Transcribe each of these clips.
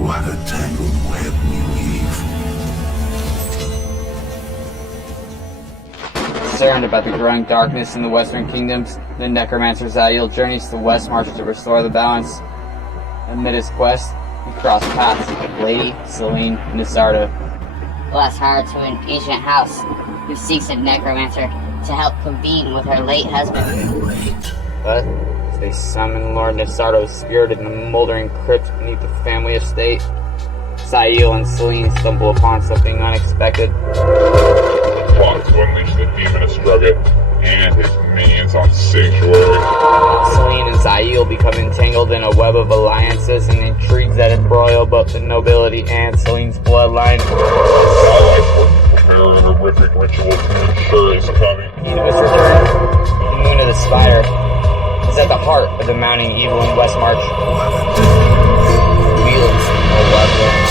What a tangled web we weave. Concerned about the growing darkness in the Western Kingdoms, the Necromancer Zayl journeys to the Westmarch to restore the balance. Amid his quest, he crossed paths with Lady Celine Nisardo. Bless her to an ancient house who seeks a necromancer to help convene with her late husband. But as they summon Lord Nisardo's spirit in the moldering crypt beneath the family estate, Zayl and Celine stumble upon something unexpected. Plot to unleash the demon Astrogha and his minions on Sanctuary. Celine and Zayl become entangled in a web of alliances and intrigues that embroil both the nobility and Celine's bloodline. Prepare a horrific ritual to ensure his coming. To his return, the moon of the spire is at the heart of the mounting evil in Westmarch. Wields no weapon.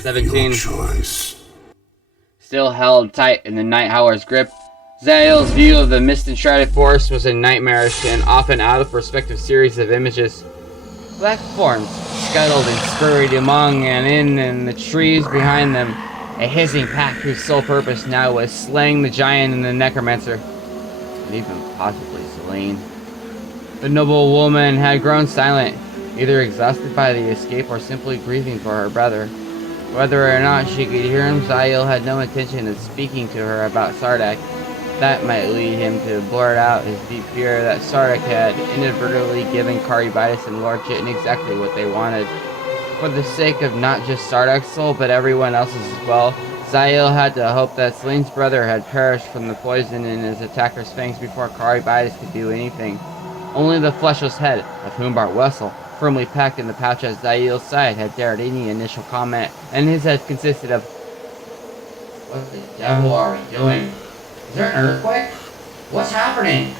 17. Still held tight in the Night Howler's grip, Zayl's view of the mist-enshrouded forest was a nightmarish and often out of perspective series of images. Black forms scuttled and scurried among and in the trees behind them, a hissing pack whose sole purpose now was slaying the giant and the necromancer, and even possibly Celine. The noble woman had grown silent, either exhausted by the escape or simply grieving for her brother. Whether or not she could hear him, Zayl had no intention of speaking to her about Sardak. That might lead him to blurt out his deep fear that Sardak had inadvertently given Caribitis and Lord Jitan exactly what they wanted. For the sake of not just Sardak's soul, but everyone else's as well, Zayl had to hope that Celine's brother had perished from the poison in his attacker's fangs before Caribitis could do anything. Only the fleshless head of Humbart Wessel, firmly packed in the pouch at Zayl's side, had dared any initial comment, and his head consisted of, "What the devil are we doing? Is there an earthquake? What's happening?"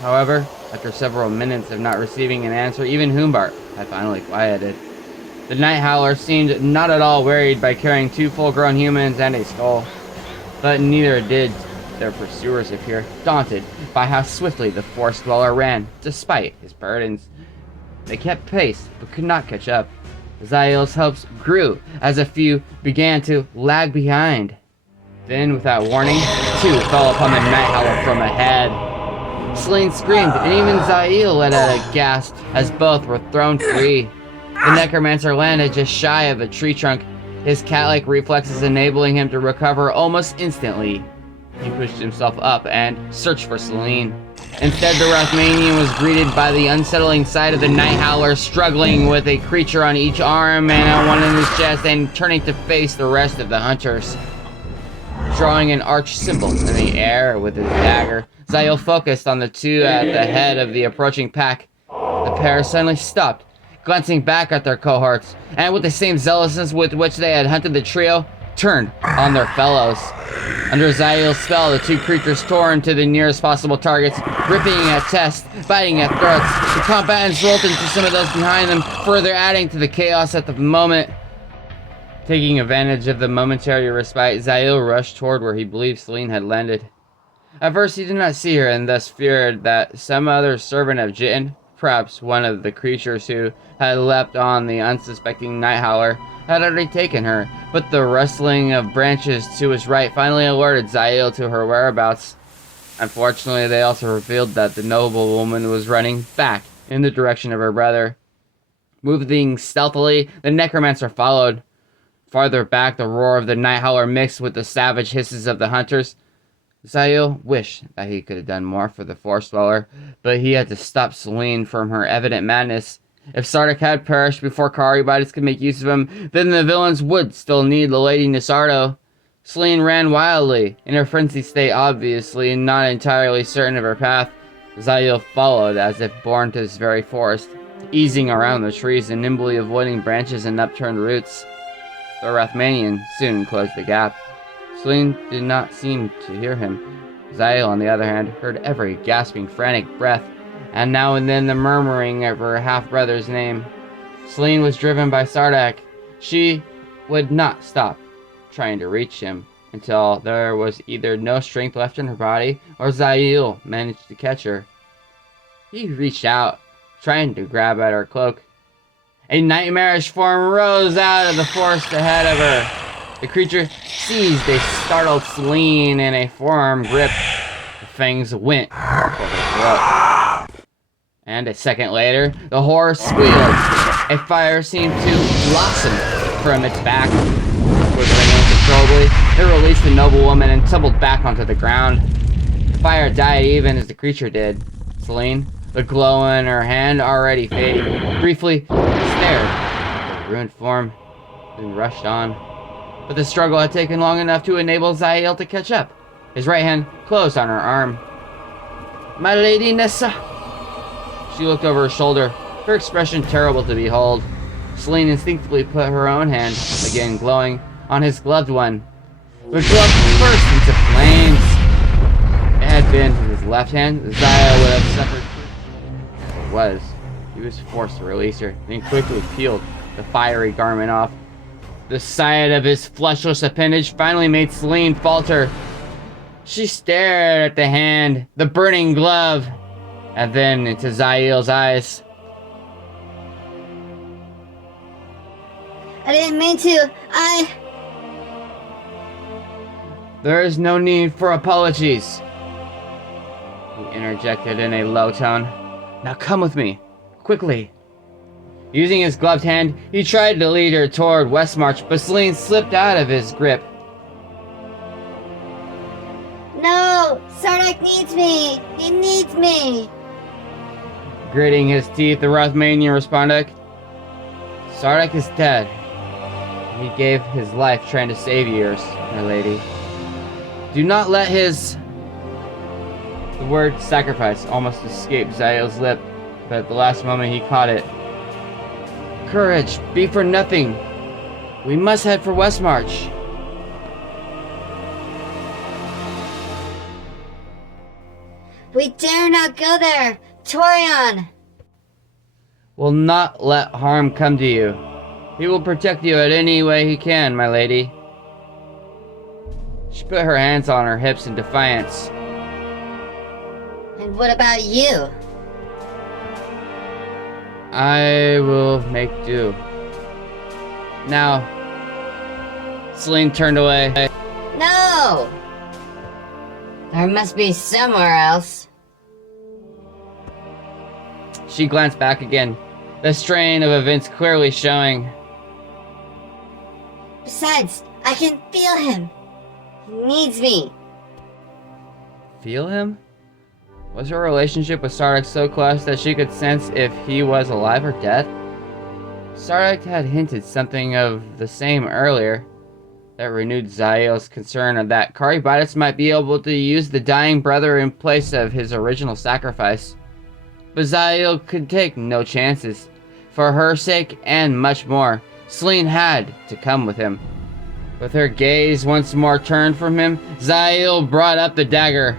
However, after several minutes of not receiving an answer, even Humbart had finally quieted. The Night Howler seemed not at all worried by carrying 2 full-grown humans and a skull, but neither did their pursuers appear, daunted by how swiftly the forest dweller ran, despite his burdens. They kept pace, but could not catch up. Zayl's hopes grew as a few began to lag behind. Then, without warning, 2 fell upon the Night Howler from ahead. Celine screamed, and even Zayl let out a gasp as both were thrown free. The Necromancer landed just shy of a tree trunk, his cat-like reflexes enabling him to recover almost instantly. He pushed himself up and searched for Celine. Instead, the Rothmanian was greeted by the unsettling sight of the Night Howler struggling with a creature on each arm and one in his chest and turning to face the rest of the hunters. Drawing an arch symbol in the air with his dagger, Zayl focused on the 2 at the head of the approaching pack. The pair suddenly stopped, glancing back at their cohorts, and with the same zealousness with which they had hunted the trio, turned on their fellows. Under Zayl's spell, the 2 creatures tore into the nearest possible targets, ripping at chests, biting at throats. The combatants rolled into some of those behind them, further adding to the chaos at the moment. Taking advantage of the momentary respite, Zayl rushed toward where he believed Celine had landed. At first he did not see her and thus feared that some other servant of Jitan, perhaps one of the creatures who had leapt on the unsuspecting Night Howler, had already taken her, but the rustling of branches to his right finally alerted Zayl to her whereabouts. Unfortunately, they also revealed that the noble woman was running back in the direction of her brother. Moving stealthily, the Necromancer followed. Farther back, the roar of the Night Howler mixed with the savage hisses of the hunters. Zayl wished that he could have done more for the forest dweller, but he had to stop Celine from her evident madness. If Sardak had perished before Caribitis could make use of him, then the villains would still need the Lady Nisardo. Celine ran wildly, in her frenzied state obviously, not entirely certain of her path. Zayl followed as if born to this very forest, easing around the trees and nimbly avoiding branches and upturned roots. The Rothmanian soon closed the gap. Celine did not seem to hear him. Zayl, on the other hand, heard every gasping, frantic breath, and now and then the murmuring of her half-brother's name. Celine was driven by Sardak. She would not stop trying to reach him until there was either no strength left in her body or Zayl managed to catch her. He reached out, trying to grab at her cloak. A nightmarish form rose out of the forest ahead of her. The creature seized a startled Selene in a forearm grip. The fangs went for her throat. And a second later, the horror squealed. A fire seemed to blossom from its back. Quivering uncontrollably, it released the noblewoman and tumbled back onto the ground. The fire died even as the creature did. Selene, the glow in her hand already fading, briefly stared at the ruined form, then rushed on. But the struggle had taken long enough to enable Zayl to catch up. His right hand closed on her arm. "My lady Nessa." She looked over her shoulder, her expression terrible to behold. Selene instinctively put her own hand, again glowing, on his gloved one. The glove burst into flames. If it had been in his left hand, Zayl would have suffered. It was. He was forced to release her, then quickly peeled the fiery garment off. The sight of his fleshless appendage finally made Selene falter. She stared at the hand, the burning glove, and then into Zayl's eyes. I didn't mean to. There is no need for apologies, he interjected in a low tone. Now come with me, quickly. Using his gloved hand, he tried to lead her toward Westmarch, but Selene slipped out of his grip. No! Sardak needs me! He needs me! Gritting his teeth, the Rothmanian responded, Sardak is dead. He gave his life trying to save yours, my lady. Do not let his... The word sacrifice almost escaped Zayel's lip, but at the last moment he caught it. Courage, be for nothing. We must head for Westmarch. We dare not go there! Torion! Will not let harm come to you. He will protect you in any way he can, my lady. She put her hands on her hips in defiance. And what about you? I will make do. Now, Selene turned away. No! There must be somewhere else. She glanced back again, the strain of events clearly showing. Besides, I can feel him. He needs me. Feel him? Was her relationship with Sardak so close that she could sense if he was alive or dead? Sardak had hinted something of the same earlier. That renewed Zayel's concern that Karibatis might be able to use the dying brother in place of his original sacrifice. But Zayel could take no chances. For her sake and much more, Selene had to come with him. With her gaze once more turned from him, Zayel brought up the dagger.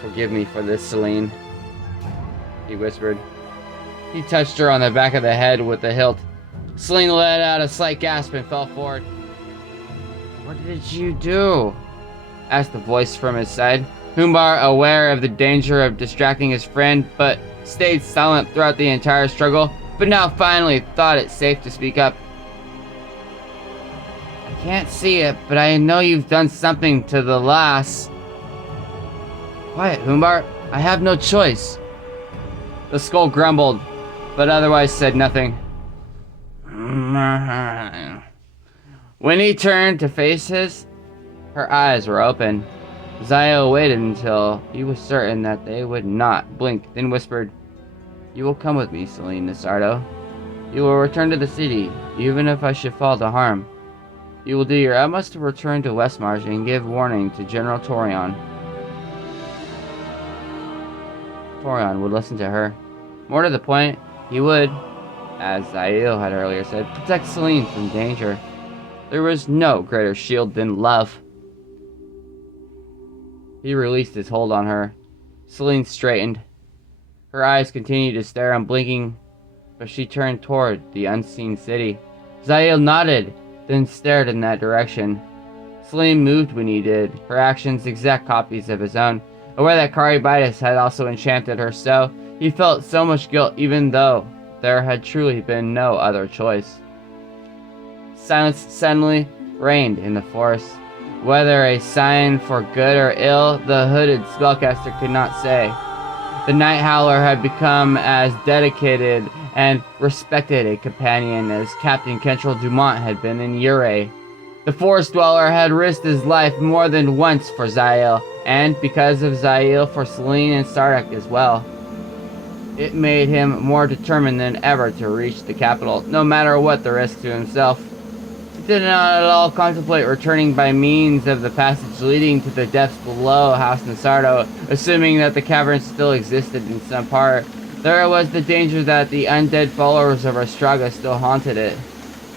Forgive me for this, Selene, he whispered. He touched her on the back of the head with the hilt. Selene let out a slight gasp and fell forward. What did you do? Asked the voice from his side. Humbar, aware of the danger of distracting his friend, but stayed silent throughout the entire struggle, but now finally thought it safe to speak up. I can't see it, but I know you've done something to the lass. Quiet, Humbar. I have no choice. The skull grumbled, but otherwise said nothing. When he turned to face her eyes were open. Zayl waited until he was certain that they would not blink, then whispered, You will come with me, Selene Nisardo. You will return to the city, even if I should fall to harm. You will do your utmost to return to Westmarch and give warning to General Torion. Torion would listen to her. More to the point, he would, as Zayl had earlier said, protect Selene from danger. There was no greater shield than love. He released his hold on her. Selene straightened. Her eyes continued to stare unblinking, but she turned toward the unseen city. Zayl nodded, then stared in that direction. Selene moved when he did, her actions exact copies of his own, Aware that Caribitis had also enchanted her so, he felt so much guilt even though there had truly been no other choice. Silence suddenly reigned in the forest. Whether a sign for good or ill, the hooded spellcaster could not say. The Night Howler had become as dedicated and respected a companion as Captain Kentrell Dumont had been in Ure. The forest dweller had risked his life more than once for Zayl, and because of Zayl for Selene and Sardak as well. It made him more determined than ever to reach the capital, no matter what the risk to himself. He did not at all contemplate returning by means of the passage leading to the depths below House Nasardo, assuming that the cavern still existed in some part. There was the danger that the undead followers of Astrogha still haunted it.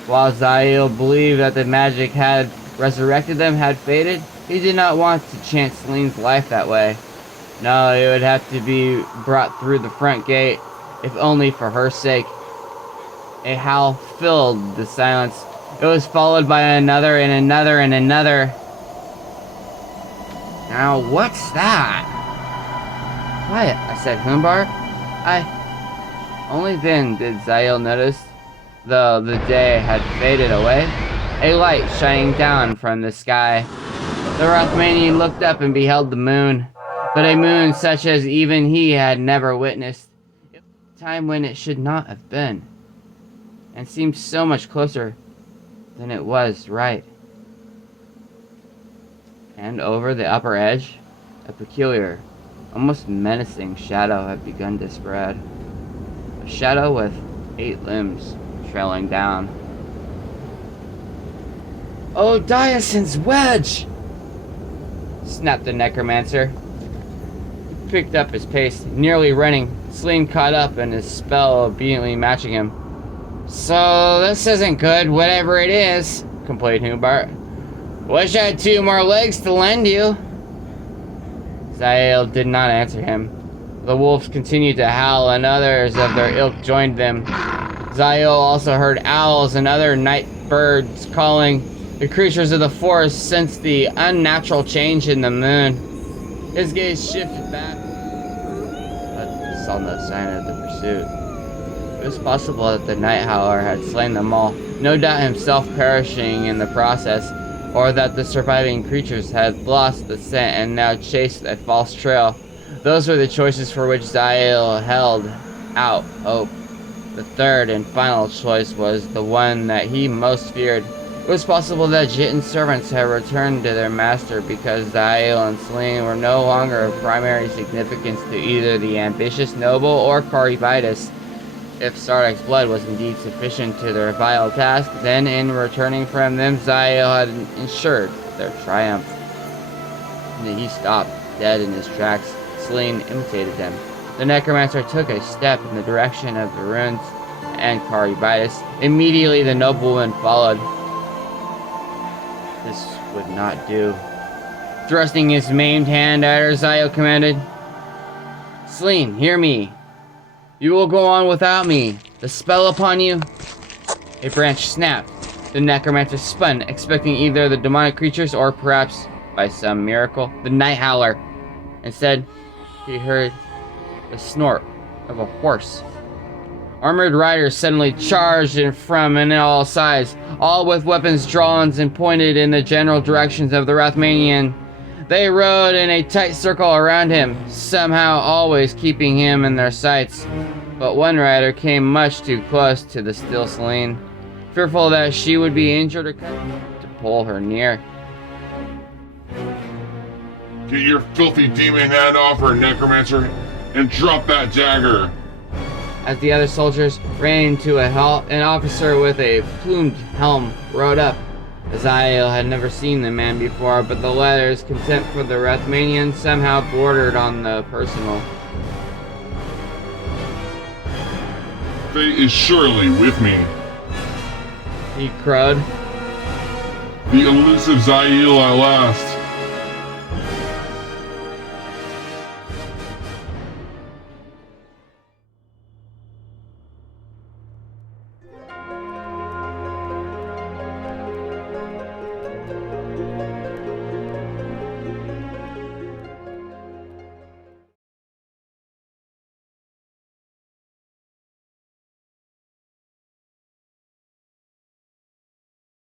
While Zayl believed that the magic had resurrected them had faded, he did not want to chance Selene's life that way. No, it would have to be brought through the front gate, if only for her sake. A howl filled the silence. It was followed by another and another and another. Now, what's that? Quiet, I said, Humbar. Only then did Zayl notice, though the day had faded away, a light shining down from the sky. The Rothmanian looked up and beheld the moon, but a moon such as even he had never witnessed. It was a time when it should not have been, and seemed so much closer than it was right. And over the upper edge, a peculiar, almost menacing shadow had begun to spread. A shadow with 8 limbs trailing down. "Oh, Diason's wedge!" snapped the Necromancer. He picked up his pace, nearly running. Selene caught up and his spell obediently matching him. "So this isn't good, whatever it is," complained Humbart. "Wish I had 2 more legs to lend you." Zayl did not answer him. The wolves continued to howl and others of their ilk joined them. Zayl also heard owls and other night birds calling. The creatures of the forest sensed the unnatural change in the moon. His gaze shifted back, but saw no sign of the pursuit. It was possible that the Night Howler had slain them all, no doubt himself perishing in the process, or that the surviving creatures had lost the scent and now chased a false trail. Those were the choices for which Zayl held out hope. The third and final choice was the one that he most feared. It was possible that Jitan's servants had returned to their master because Zayl and Selene were no longer of primary significance to either the ambitious noble or Caribitis. If Sardak's blood was indeed sufficient to their vile task, then in returning from them, Zayl had ensured their triumph. And then he stopped, dead in his tracks. Selene imitated them. The Necromancer took a step in the direction of the ruins and Caribitis. Immediately the nobleman followed. This would not do. Thrusting his maimed hand at her, Zayl commanded, "Selene, hear me. You will go on without me. The spell upon you..." A branch snapped. The Necromancer spun, expecting either the demonic creatures or perhaps, by some miracle, the Night Howler. Instead, he heard the snort of a horse. Armored riders suddenly charged in from and all sides, all with weapons drawn and pointed in the general directions of the Rothmanian. They rode in a tight circle around him, somehow always keeping him in their sights. But one rider came much too close to the still Selene, fearful that she would be injured or cut, to pull her near. Get your filthy demon hand off her, Necromancer, and drop that dagger. As the other soldiers ran to a halt, an officer with a plumed helm rode up. Zayl had never seen the man before, but the latter's contempt for the Rothmanian somehow bordered on the personal. Fate is surely with me. He crowed. The elusive Zayl at last.